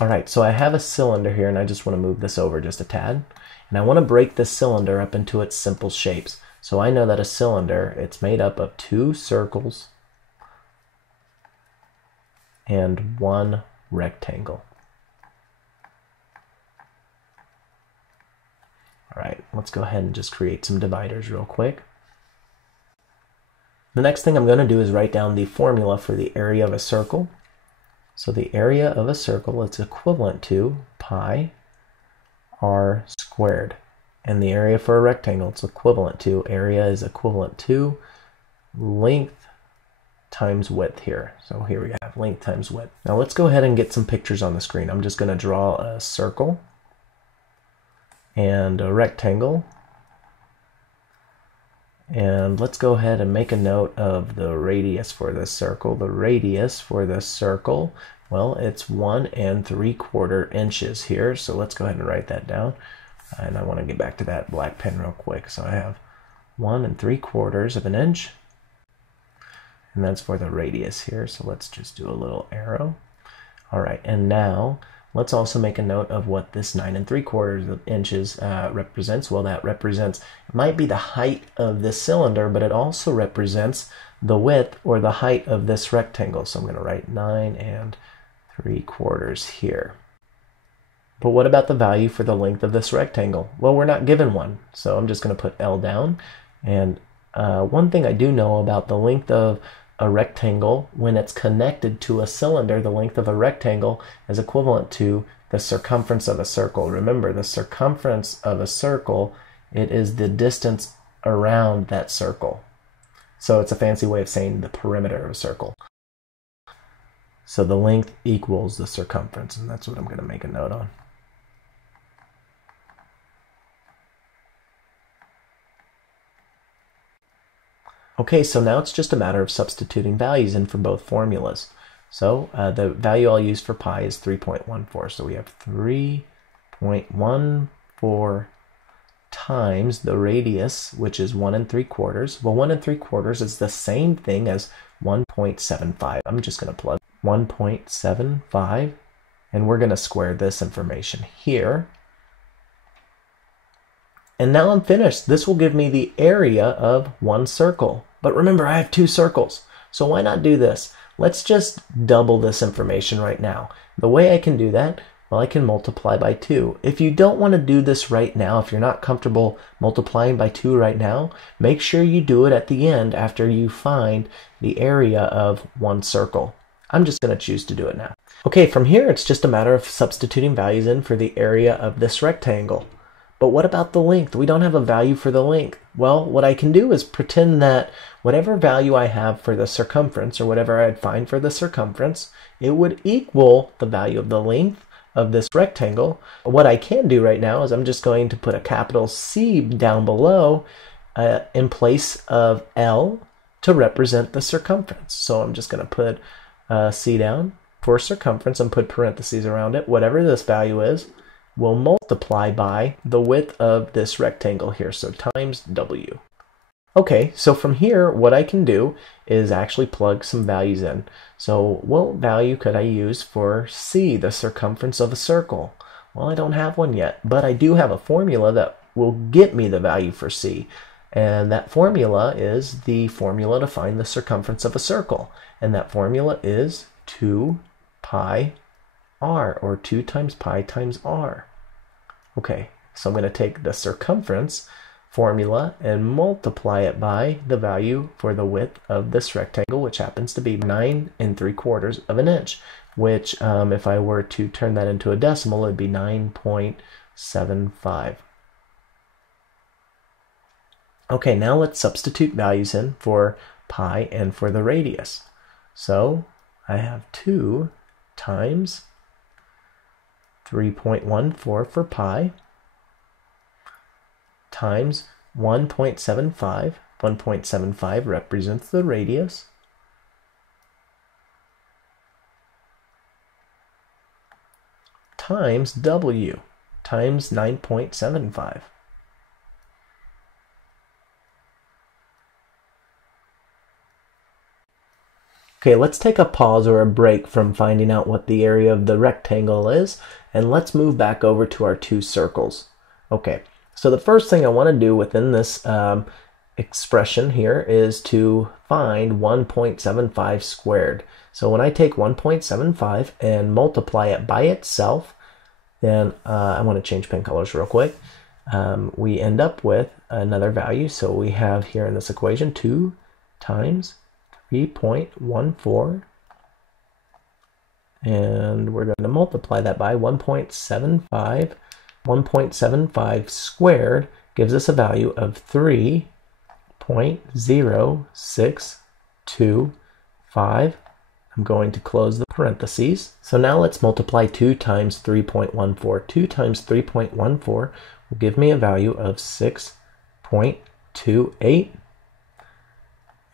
All right, so I have a cylinder here, and I just want to move this over just a tad. And I want to break this cylinder up into its simple shapes. So I know that a cylinder, it's made up of 2 circles and 1 rectangle. All right, let's go ahead and just create some dividers real quick. The next thing I'm going to do is write down the formula for the area of a circle. So the area of a circle is equivalent to pi r squared. And the area for a rectangle, it's equivalent to, area is equivalent to length times width here. So here we have length times width. Now let's go ahead and get some pictures on the screen. I'm just going to draw a circle and a rectangle. And let's go ahead and make a note of the radius for this circle. The radius for this circle, well, it's 1 3/4 inches here. So let's go ahead and write that down. And I want to get back to that black pen real quick. So I have 1 3/4 of an inch. And that's for the radius here. So let's just do a little arrow. All right, and now let's also make a note of what this 9 3/4 inches represents. Well, that represents, it might be the height of this cylinder, but it also represents the width or the height of this rectangle. So I'm going to write 9 3/4 here. But what about the value for the length of this rectangle? Well, we're not given one, so I'm just going to put L down. And one thing I do know about the length of a rectangle, when it's connected to a cylinder, the length of a rectangle is equivalent to the circumference of a circle. Remember, the circumference of a circle, it is the distance around that circle. So it's a fancy way of saying the perimeter of a circle. So the length equals the circumference, and that's what I'm going to make a note on. Okay, so now it's just a matter of substituting values in for both formulas. So the value I'll use for pi is 3.14. So we have 3.14 times the radius, which is 1 3/4. Well, 1 3/4 is the same thing as 1.75. I'm just going to plug 1.75, and we're going to square this information here. And now I'm finished. This will give me the area of one circle. But remember, I have 2 circles. So why not do this? Let's just double this information right now. The way I can do that, well, I can multiply by 2. If you don't want to do this right now, if you're not comfortable multiplying by 2 right now, make sure you do it at the end after you find the area of one circle. I'm just going to choose to do it now. Okay, from here, it's just a matter of substituting values in for the area of this rectangle. But what about the length? We don't have a value for the length. Well, what I can do is pretend that whatever value I have for the circumference, or whatever I'd find for the circumference, it would equal the value of the length of this rectangle. What I can do right now is I'm just going to put a capital C down below in place of L to represent the circumference. So I'm just going to put C down for circumference and put parentheses around it. Whatever this value is, we'll multiply by the width of this rectangle here, so times W. Okay, so from here, what I can do is actually plug some values in. So what value could I use for C, the circumference of a circle? Well, I don't have one yet, but I do have a formula that will get me the value for C. And that formula is the formula to find the circumference of a circle. And that formula is 2 pi r, or 2 times pi times r. Okay, so I'm going to take the circumference formula and multiply it by the value for the width of this rectangle, which happens to be 9 3/4 of an inch, which if I were to turn that into a decimal, it'd be 9.75. Okay, now let's substitute values in for pi and for the radius. So I have 2 times 3.14 for pi times 1.75. 1.75 represents the radius, times W, times 9.75. Okay, let's take a pause or a break from finding out what the area of the rectangle is, and let's move back over to our two circles. Okay, so the first thing I want to do within this expression here is to find 1.75 squared. So when I take 1.75 and multiply it by itself, then I want to change pen colors real quick. We end up with another value. So we have here in this equation 2 times 3.14, and we're going to multiply that by 1.75. 1.75 squared gives us a value of 3.0625. I'm going to close the parentheses. So now let's multiply 2 times 3.14. 2 times 3.14 will give me a value of 6.28.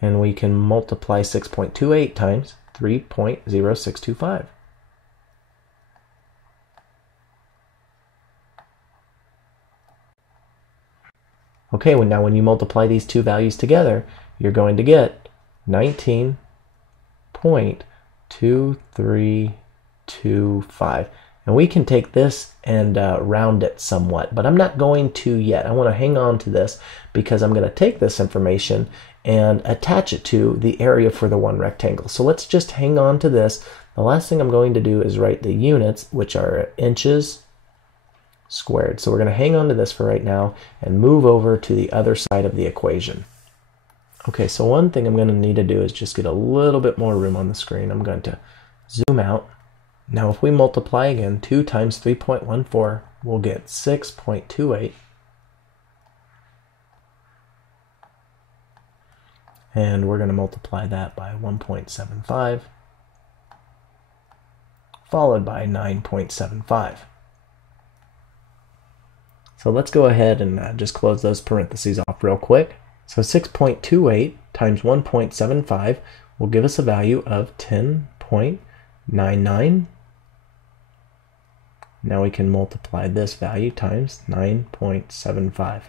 And we can multiply 6.28 times 3.0625. Okay, well now when you multiply these two values together, you're going to get 19.2325. And we can take this and round it somewhat, but I'm not going to yet. I want to hang on to this because I'm going to take this information and attach it to the area for the one rectangle. So let's just hang on to this. The last thing I'm going to do is write the units, which are inches squared. So we're going to hang on to this for right now and move over to the other side of the equation. Okay, so one thing I'm going to need to do is just get a little bit more room on the screen. I'm going to zoom out. Now if we multiply again, 2 times 3.14, we'll get 6.28. And we're going to multiply that by 1.75, followed by 9.75. So let's go ahead and just close those parentheses off real quick. So 6.28 times 1.75 will give us a value of 10.99. Now we can multiply this value times 9.75.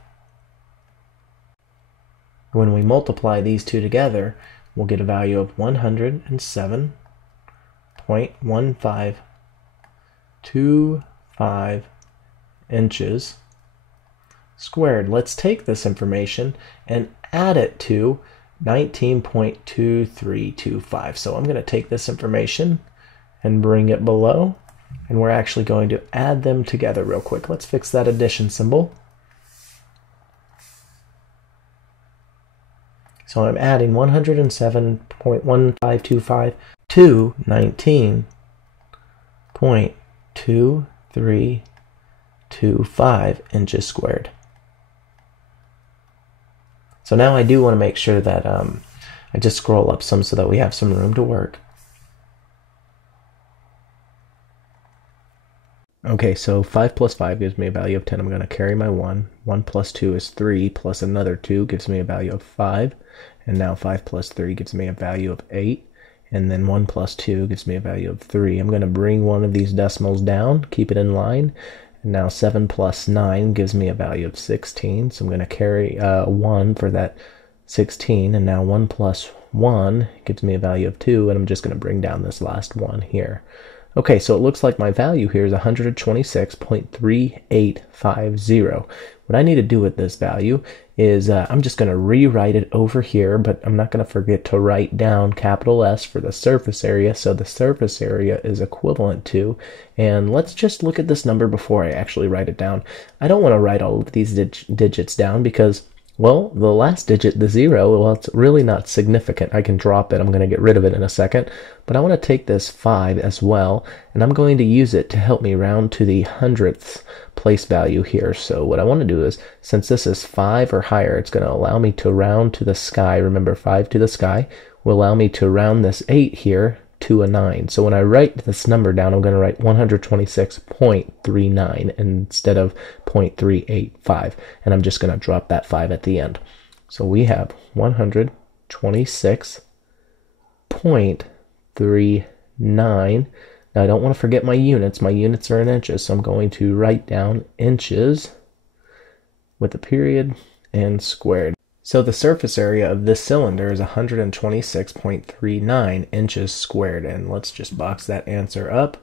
When we multiply these two together, we'll get a value of 107.1525 inches squared. Let's take this information and add it to 19.2325. So I'm going to take this information and bring it below, and we're actually going to add them together real quick. Let's fix that addition symbol. So I'm adding 107.1525 to 19.2325 inches squared. So now I do want to make sure that I just scroll up some so that we have some room to work. Okay, so 5 plus 5 gives me a value of 10. I'm going to carry my 1. 1 plus 2 is 3, plus another 2 gives me a value of 5. And now 5 plus 3 gives me a value of 8. And then 1 plus 2 gives me a value of 3. I'm going to bring one of these decimals down, keep it in line. And now 7 plus 9 gives me a value of 16. So I'm going to carry 1 for that 16. And now 1 plus 1 gives me a value of 2. And I'm just going to bring down this last one here. Okay, so it looks like my value here is 126.3850. What I need to do with this value is I'm just going to rewrite it over here, but I'm not going to forget to write down capital S for the surface area. So the surface area is equivalent to, and let's just look at this number before I actually write it down. I don't want to write all of these digits down because, well, the last digit, the 0, well, it's really not significant. I can drop it. I'm going to get rid of it in a second. But I want to take this 5 as well, and I'm going to use it to help me round to the hundredths place value here. So what I want to do is, since this is 5 or higher, it's going to allow me to round to the sky. Remember, 5 to the sky will allow me to round this 8 here to a 9. So when I write this number down, I'm going to write 126.39 instead of 0.385. And I'm just going to drop that 5 at the end. So we have 126.39. Now I don't want to forget my units. My units are in inches. So I'm going to write down inches with a period and squared. So the surface area of this cylinder is 126.39 inches squared, and let's just box that answer up.